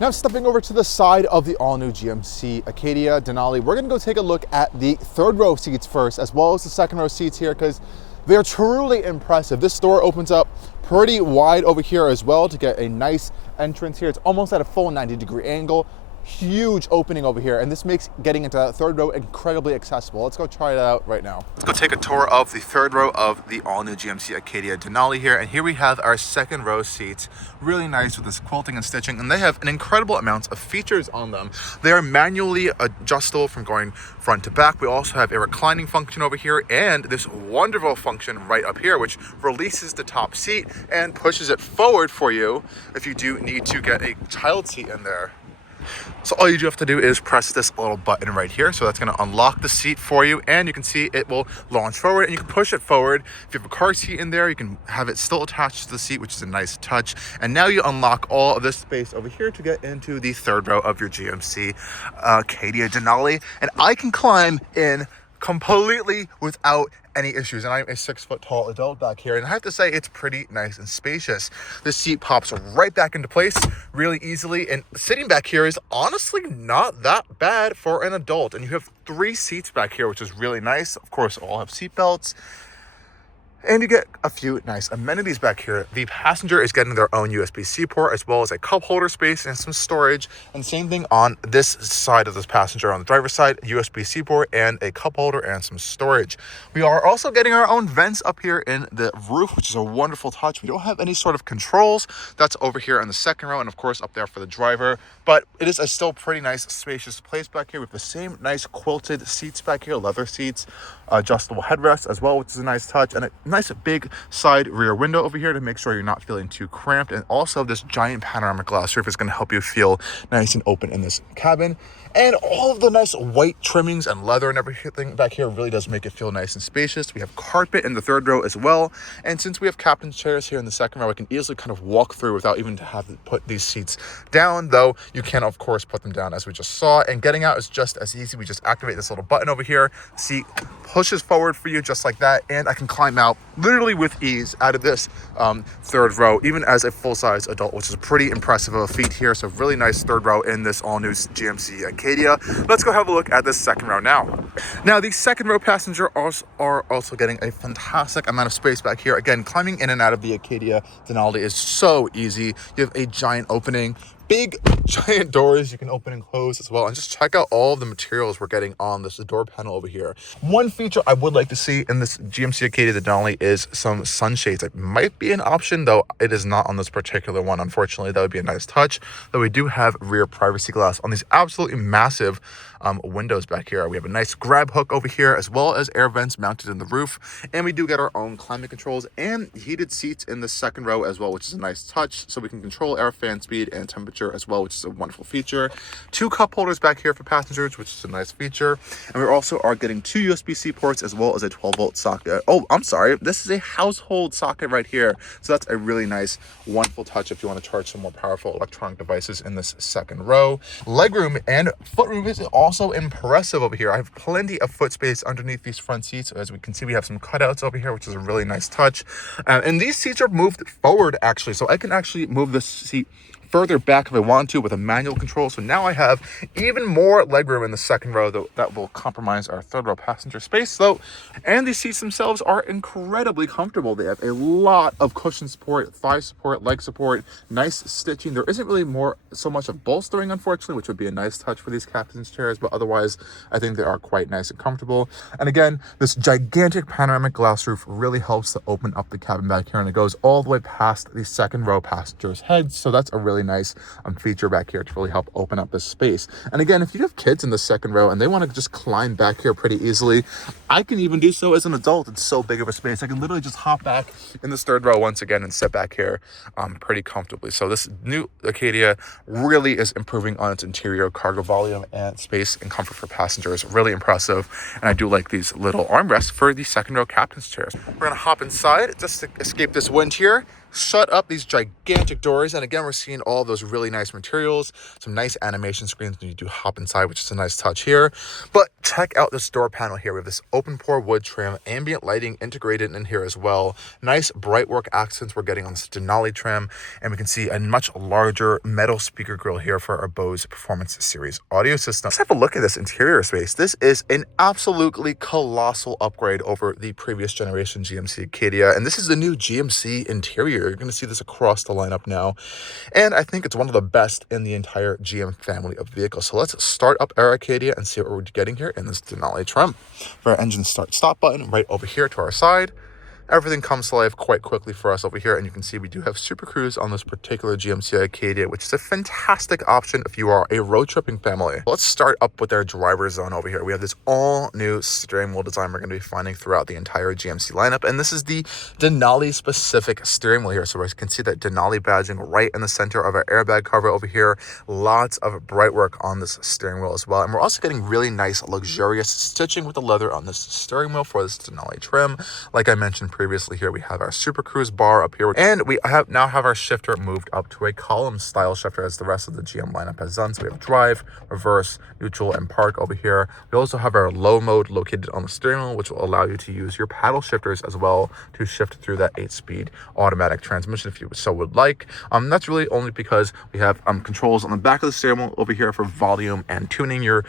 Now stepping over to the side of the all-new GMC Acadia Denali, we're gonna go take a look at the third row seats first, as well as the second row seats here, because they're truly impressive. This door opens up pretty wide over here as well to get a nice entrance here. It's almost at a full 90-degree angle. Huge opening over here, and this makes getting into that third row incredibly accessible. Let's go try it out right now. Let's go take a tour of the third row of the all-new GMC Acadia Denali here, and here we have our second row seats. Really nice with this quilting and stitching, and they have an incredible amount of features on them. They are manually adjustable from going front to back. We also have a reclining function over here, and this wonderful function right up here, which releases the top seat and pushes it forward for you if you do need to get a child seat in there. So all you do have to do is press this little button right here. So that's going to unlock the seat for you, and you can see it will launch forward, and you can push it forward. If you have a car seat in there, you can have it still attached to the seat, which is a nice touch. And now you unlock all of this space over here to get into the third row of your GMC Acadia Denali. And I can climb in completely without any issues, and I'm a 6-foot tall adult back here, and I have to say it's pretty nice and spacious. This seat pops right back into place really easily, and sitting back here is honestly not that bad for an adult. And you have 3 seats back here, which is really nice. Of course, all have seat belts. And you get a few nice amenities back here. The passenger is getting their own USB-C port, as well as a cup holder space and some storage. And same thing on this side of this passenger, on the driver's side, USB-C port and a cup holder and some storage. We are also getting our own vents up here in the roof, which is a wonderful touch. We don't have any sort of controls. That's over here on the second row, and of course up there for the driver. But it is a still pretty nice, spacious place back here with the same nice quilted seats back here, leather seats, adjustable headrests as well, which is a nice touch, and a nice big side rear window over here to make sure you're not feeling too cramped. And also this giant panoramic glass roof is going to help you feel nice and open in this cabin. And all of the nice white trimmings and leather and everything back here really does make it feel nice and spacious. We have carpet in the third row as well. And since we have captain's chairs here in the second row, I can easily kind of walk through without even having to put these seats down, though you can of course put them down as we just saw. And getting out is just as easy. We just activate this little button over here. The seat pushes forward for you just like that, and I can climb out literally with ease out of this third row, even as a full-size adult, which is pretty impressive of a feat here. So really nice third row in this all-new GMC Acadia. Let's go have a look at this second row now. Now, the second row passengers are also getting a fantastic amount of space back here. Again, climbing in and out of the Acadia Denali is so easy. You have a giant opening, big giant doors you can open and close as well, and just check out all of the materials we're getting on this door panel over here. One feature I would like to see in this GMC Acadia Denali is some sunshades. It might be an option, though it is not on this particular one, unfortunately. That would be a nice touch, though we do have rear privacy glass on these absolutely massive windows back here. We have a nice grab hook over here, as well as air vents mounted in the roof, and we do get our own climate controls and heated seats in the second row as well, which is a nice touch. So we can control air fan speed and temperature as well, which is a wonderful feature. 2 cup holders back here for passengers, which is a nice feature. And we also are getting 2 USB-C ports as well as a 12-volt socket. Oh, I'm sorry, this is a household socket right here. So that's a really nice, wonderful touch if you want to charge some more powerful electronic devices in this second row. Legroom and footroom is also impressive over here. I have plenty of foot space underneath these front seats. As we can see, we have some cutouts over here, which is a really nice touch. And these seats are moved forward actually, so I can actually move this seat further back if I want to with a manual control. So now I have even more legroom in the second row, though that will compromise our third row passenger space though. And these seats themselves are incredibly comfortable. They have a lot of cushion support, thigh support, leg support, nice stitching. There isn't really so much of bolstering, unfortunately, which would be a nice touch for these captain's chairs, but otherwise I think they are quite nice and comfortable. And again, this gigantic panoramic glass roof really helps to open up the cabin back here, and it goes all the way past the second row passengers' heads. So that's a really nice feature back here to really help open up this space. And again, if you have kids in the second row and they want to just climb back here pretty easily, I can even do so as an adult. It's so big of a space. I can literally just hop back in this third row once again and sit back here pretty comfortably. So this new Acadia really is improving on its interior cargo volume and space and comfort for passengers. Really impressive. And I do like these little armrests for the second row captain's chairs. We're going to hop inside just to escape this wind here. shut up these gigantic doors. And again, we're seeing all those really nice materials, some nice animation screens when you do hop inside, which is a nice touch here. But check out this door panel here. We have this open pore wood trim, ambient lighting integrated in here as well. Nice bright work accents we're getting on this Denali trim. And we can see a much larger metal speaker grill here for our Bose Performance Series audio system. Let's have a look at this interior space. This is an absolutely colossal upgrade over the previous generation GMC Acadia. And this is the new GMC interior. You're going to see this across the lineup now. And I think it's one of the best in the entire GM family of vehicles. So let's start up our Acadia and see what we're getting here in this Denali trim. For our engine start stop button right over here to our side. Everything comes to life quite quickly for us over here, and you can see we do have Super Cruise on this particular GMC Acadia, which is a fantastic option if you are a road tripping family. Let's start up with our driver's zone over here. We have this all new steering wheel design we're going to be finding throughout the entire GMC lineup, and this is the Denali specific steering wheel here. So we can see that Denali badging right in the center of our airbag cover over here. Lots of bright work on this steering wheel as well, and we're also getting really nice luxurious stitching with the leather on this steering wheel for this Denali trim. Like I mentioned previously, here we have our Super Cruise bar up here, and we now have our shifter moved up to a column style shifter as the rest of the GM lineup has done. So we have drive, reverse, neutral, and park over here. We also have our low mode located on the steering wheel, which will allow you to use your paddle shifters as well to shift through that 8-speed automatic transmission if you so would like. That's really only because we have controls on the back of the steering wheel over here for volume and tuning your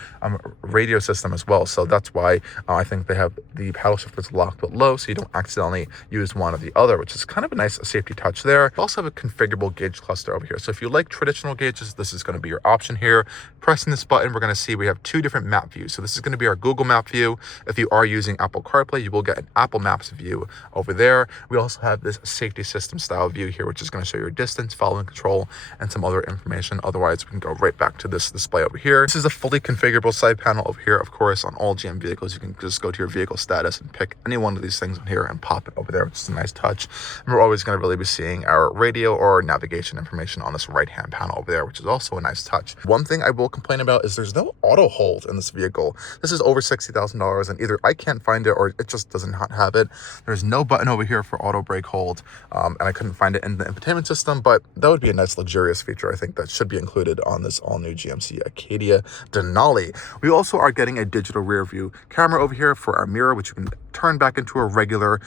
radio system as well. So that's why I think they have the paddle shifters locked but low, so you don't accidentally use one or the other, which is kind of a nice safety touch there. We also have a configurable gauge cluster over here. So if you like traditional gauges, this is going to be your option here. Pressing this button, we're going to see we have two different map views. So this is going to be our Google Map view. If you are using Apple CarPlay, you will get an Apple Maps view over there. We also have this safety system style view here, which is going to show your distance, following control, and some other information. Otherwise, we can go right back to this display over here. This is a fully configurable side panel over here. Of course, on all GM vehicles, you can just go to your vehicle status and pick any one of these things in here and pop it over there, which is a nice touch. And we're always going to really be seeing our radio or navigation information on this right-hand panel over there, which is also a nice touch. One thing I will complain about is there's no auto hold in this vehicle. This is over $60,000, and either I can't find it or it just does not have it. There's no button over here for auto brake hold, and I couldn't find it in the infotainment system, but that would be a nice luxurious feature I think that should be included on this all-new GMC Acadia Denali. We also are getting a digital rear view camera over here for our mirror, which you can turn back into a regular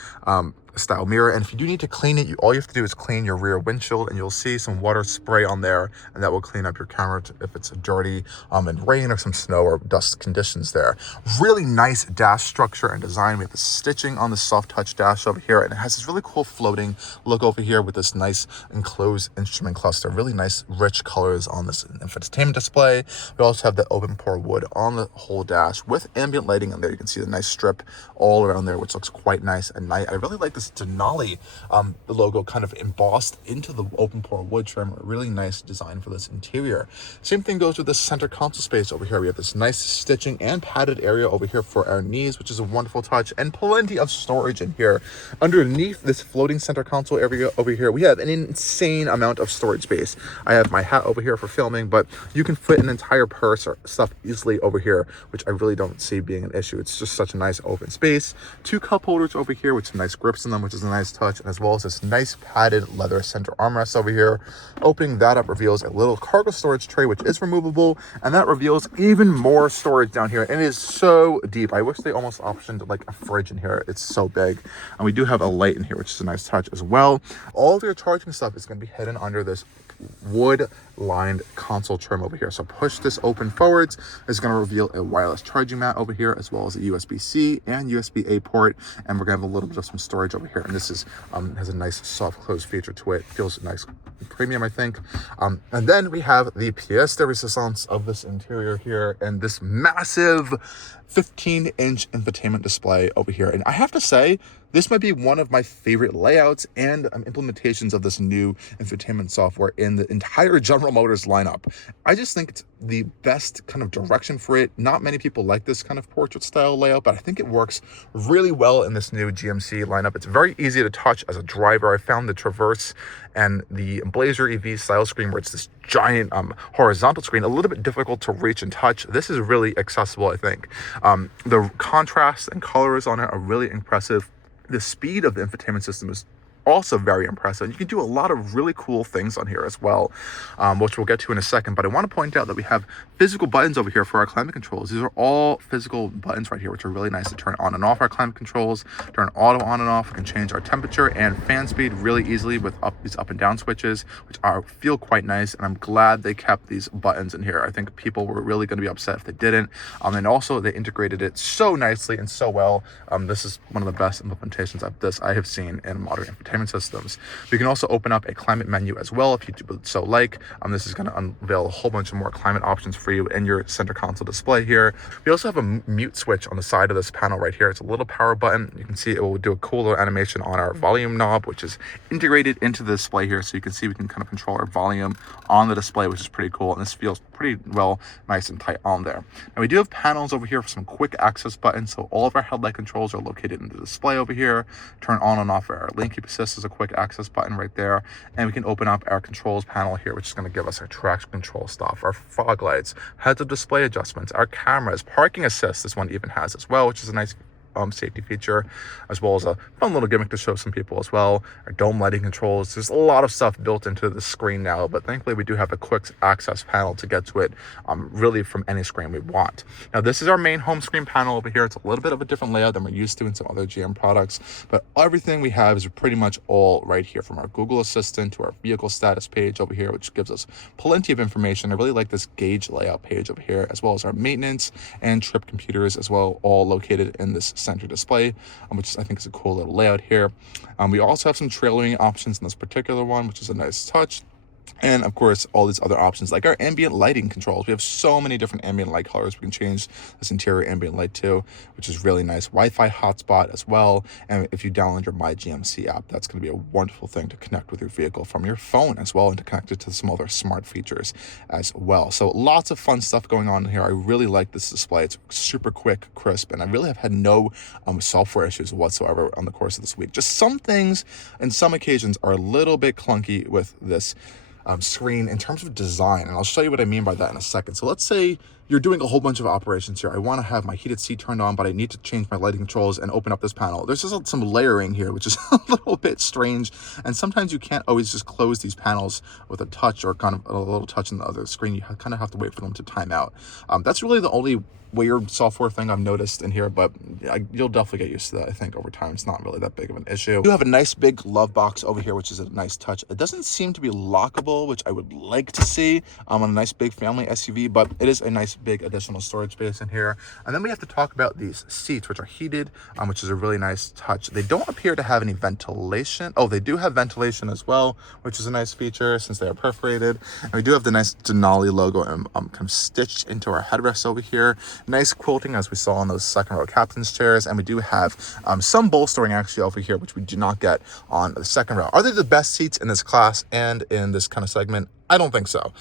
style mirror. And if you do need to clean it, all you have to do is clean your rear windshield, and you'll see some water spray on there, and that will clean up your camera if it's dirty and rain or some snow or dust conditions there. Really nice dash structure and design. We have the stitching on the soft touch dash over here, and it has this really cool floating look over here with this nice enclosed instrument cluster. Really nice rich colors on this infotainment display. We also have the open pore wood on the whole dash with ambient lighting in there. You can see the nice strip all around there, which looks quite nice at night. I really like this Denali logo kind of embossed into the open pore wood trim. A really nice design for this interior. Same thing goes with the center console space over here. We have this nice stitching and padded area over here for our knees, which is a wonderful touch, and plenty of storage in here. Underneath this floating center console area over here, we have an insane amount of storage space. I have my hat over here for filming, but you can fit an entire purse or stuff easily over here, which I really don't see being an issue. It's just such a nice open space. Two cup holders over here with some nice grips in them, which is a nice touch, and as well as this nice padded leather center armrest over here. Opening that up reveals a little cargo storage tray, which is removable, and that reveals even more storage down here, and it is so deep. I wish they almost optioned like a fridge in here. It's so big. And we do have a light in here, which is a nice touch as well. All of your charging stuff is going to be hidden under this wood lined console trim over here. So push this open forwards, is going to reveal a wireless charging mat over here, as well as a USB-C and USB-A port, and we're going to have a little bit of some storage over here. And this is has a nice soft close feature to it. Feels nice premium, I think. And then we have the pièce de résistance of this interior here, and this massive 15-inch infotainment display over here. And I have to say, this might be one of my favorite layouts and implementations of this new infotainment software in the entire General Motors lineup. I just think it's the best kind of direction for it. Not many people like this kind of portrait style layout, but I think it works really well in this new GMC lineup. It's very easy to touch as a driver. I found the Traverse and the Blazer EV style screen, where it's this giant horizontal screen, a little bit difficult to reach and touch. This is really accessible, I think. The contrast and colors on it are really impressive. The speed of the infotainment system is also very impressive. You can do a lot of really cool things on here as well, which we'll get to in a second. But I want to point out that we have physical buttons over here for our climate controls. These are all physical buttons right here, which are really nice to turn on and off our climate controls, turn auto on and off. We can change our temperature and fan speed really easily with these up and down switches, which feel quite nice. And I'm glad they kept these buttons in here. I think people were really going to be upset if they didn't. And also they integrated it so nicely and so well. This is one of the best implementations of this I have seen in modern infotainment systems. We can also open up a climate menu as well if you would so like. This is going to unveil a whole bunch of more climate options for you in your center console display here. We also have a mute switch on the side of this panel right here. It's a little power button. You can see it will do a cool little animation on our volume knob, which is integrated into the display here. So you can see we can kind of control our volume on the display, which is pretty cool. And this feels pretty well, nice and tight on there. And we do have panels over here for some quick access buttons. So all of our headlight controls are located in the display over here. Turn on and off our lane keep assist is a quick access button right there. And we can open up our controls panel here, which is going to give us our traction control stuff, our fog lights, heads-up display adjustments, our cameras, parking assist. This one even has as well, which is a nice safety feature, as well as a fun little gimmick to show some people as well. Our dome lighting controls. There's a lot of stuff built into the screen now, but thankfully we do have a quick access panel to get to it really from any screen we want. Now this is our main home screen panel over here. It's a little bit of a different layout than we're used to in some other GM products, but everything we have is pretty much all right here, from our Google Assistant to our vehicle status page over here, which gives us plenty of information. I really like this gauge layout page over here, as well as our maintenance and trip computers as well, all located in this center display, which I think is a cool little layout here. We also have some trailering options in this particular one, which is a nice touch. And of course, all these other options like our ambient lighting controls. We have so many different ambient light colors. We can change this interior ambient light too, which is really nice. Wi-Fi hotspot as well. And if you download your My GMC app, that's going to be a wonderful thing to connect with your vehicle from your phone as well, and to connect it to some other smart features as well. So lots of fun stuff going on here. I really like this display. It's super quick, crisp, and I really have had no software issues whatsoever on the course of this week. Just some things and some occasions are a little bit clunky with this screen in terms of design, and I'll show you what I mean by that in a second. So let's say you're doing a whole bunch of operations here. I want to have my heated seat turned on, but I need to change my lighting controls and open up this panel. There's just some layering here, which is a little bit strange, and sometimes you can't always just close these panels with a touch or kind of a little touch on the other screen. You kind of have to wait for them to time out. That's really the only weird software thing I've noticed in here, but you'll definitely get used to that. I think over time it's not really that big of an issue. You have a nice big glove box over here, which is a nice touch. It doesn't seem to be lockable, which I would like to see on a nice big family SUV, but it is a nice big additional storage space in here. And then we have to talk about these seats, which are heated, which is a really nice touch. They don't appear to have any ventilation. Oh, they do have ventilation as well, which is a nice feature since they are perforated. And we do have the nice Denali logo kind of stitched into our headrest over here. Nice quilting, as we saw on those second row captain's chairs. And we do have some bolstering actually over here, which we do not get on the second row. Are they the best seats in this class and in this kind of segment? I don't think so.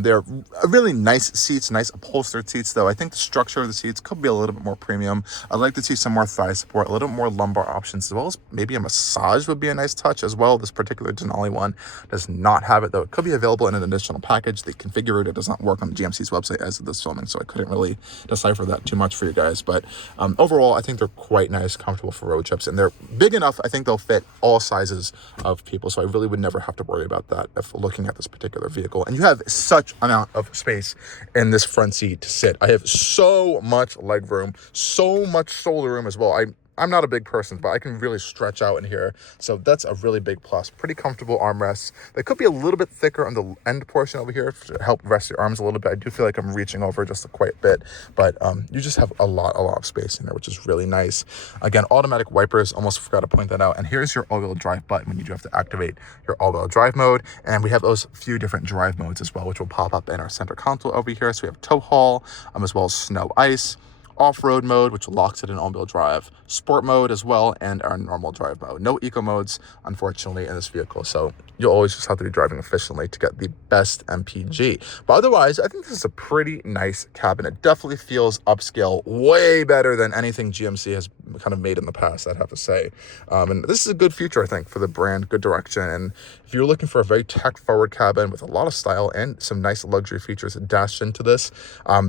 They're really nice seats, nice upholstered seats, though. I think the structure of the seats could be a little bit more premium. I'd like to see some more thigh support, a little more lumbar options, as well as maybe a massage would be a nice touch as well. This particular Denali one does not have it, though. It could be available in an additional package. They configured it. It does not work on the GMC's website as of this filming, so I couldn't really decipher that too much for you guys. But overall, I think they're quite nice, comfortable for road trips, and they're big enough. I think they'll fit all sizes of people, so I really would never have to worry about that if looking at this particular vehicle. And you have such amount of space in this front seat to sit. I have so much leg room, so much shoulder room as well. I'm not a big person, but I can really stretch out in here. So that's a really big plus. Pretty comfortable armrests. They could be a little bit thicker on the end portion over here to help rest your arms a little bit. I do feel like I'm reaching over just quite a bit, but you just have a lot of space in there, which is really nice. Again, automatic wipers, almost forgot to point that out. And here's your all-wheel drive button when you do have to activate your all-wheel drive mode. And we have those few different drive modes as well, which will pop up in our center console over here. So we have tow haul, as well as snow ice, off-road mode, which locks it in all-wheel drive, sport mode as well, and our normal drive mode. No eco modes, unfortunately, in this vehicle, so you'll always just have to be driving efficiently to get the best MPG. But otherwise, I think this is a pretty nice cabin. It definitely feels upscale, way better than anything GMC has kind of made in the past, I'd have to say. And this is a good feature, I think, for the brand, good direction. And if you're looking for a very tech-forward cabin with a lot of style and some nice luxury features dashed into this,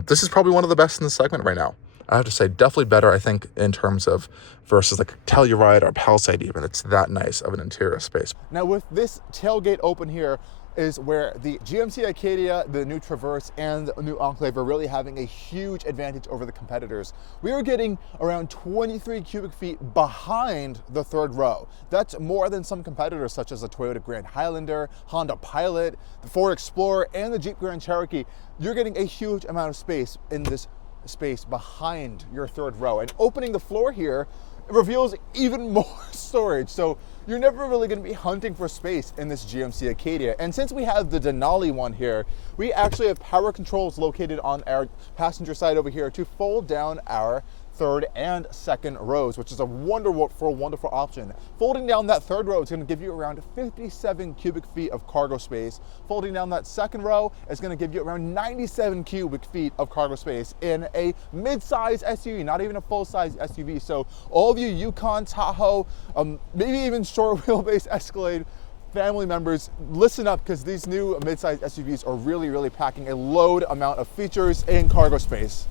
this is probably one of the best in the segment right now. I have to say, definitely better, I think, in terms of versus like Telluride or Palisade even. It's that nice of an interior space. Now with this tailgate open here is where the GMC Acadia, the new Traverse, and the new Enclave are really having a huge advantage over the competitors. We are getting around 23 cubic feet behind the third row. That's more than some competitors such as the Toyota Grand Highlander, Honda Pilot, the Ford Explorer, and the Jeep Grand Cherokee. You're getting a huge amount of space in this space behind your third row, and opening the floor here reveals even more storage. So you're never really going to be hunting for space in this GMC Acadia. And since we have the Denali one here, we actually have power controls located on our passenger side over here to fold down our third and second rows, which is a wonderful option. Folding down that third row is going to give you around 57 cubic feet of cargo space. Folding down that second row is going to give you around 97 cubic feet of cargo space in a mid-size SUV, not even a full-size SUV. So all of you Yukon, Tahoe, maybe even short wheelbase Escalade family members, listen up, because these new mid-size SUVs are really packing a load amount of features and cargo space.